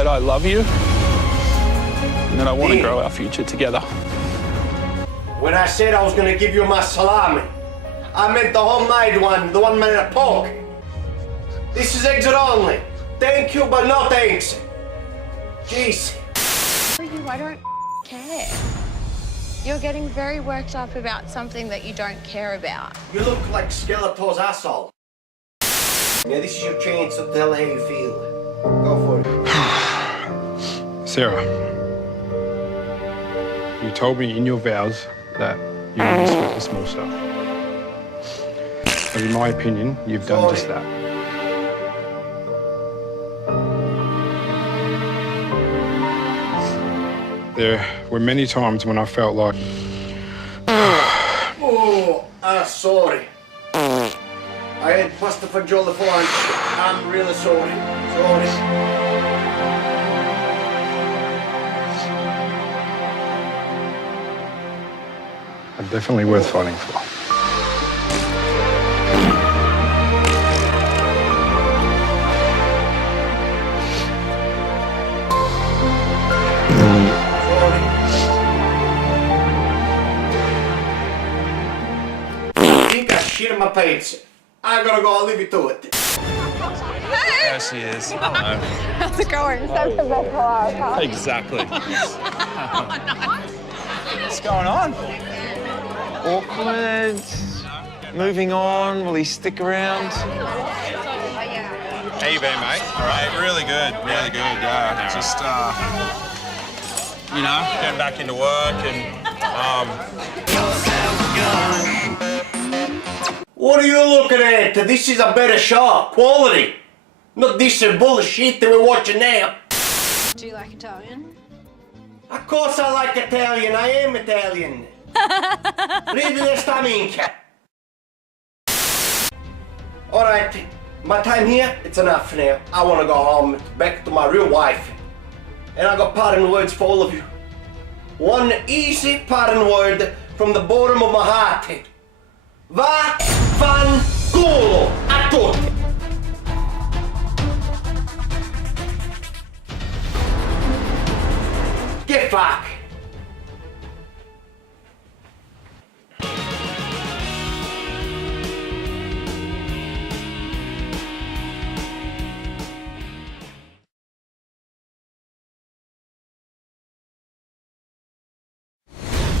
that I love you and that I want to grow our future together. When I said I was gonna give you my salami, I meant the homemade one, the one made of pork. This is exit only. Thank you, but no thanks. Jeez. I don't care. You're getting very worked up about something that you don't care about. You look like Skeletor's asshole. Yeah, this is your chance to tell how you feel. Go for it. Sarah, you told me in your vows that you would respect the small stuff. But in my opinion, you've done just that. There were many times when I felt like... Sorry. I had pasta fagioli for lunch. I'm really sorry. Sorry. Are definitely worth fighting for. Shit in my pants. I gotta go, I'll leave you to it. There she is. Hello. How's it going? That's the best part, huh? Exactly. What's going on? Awkward. Moving on. Will he stick around? How you been, mate? All right. Really good. Really good. Yeah. Just you know, getting back into work and What are you looking at? This is a better show. Quality. Not this bullshit that we're watching now. Do you like Italian? Of course I like Italian. I am Italian. Ridi questa minchia. Alright, my time here, it's enough now. I wanna go home, back to my real wife. And I got parting words for all of you. One easy parting word from the bottom of my heart. Va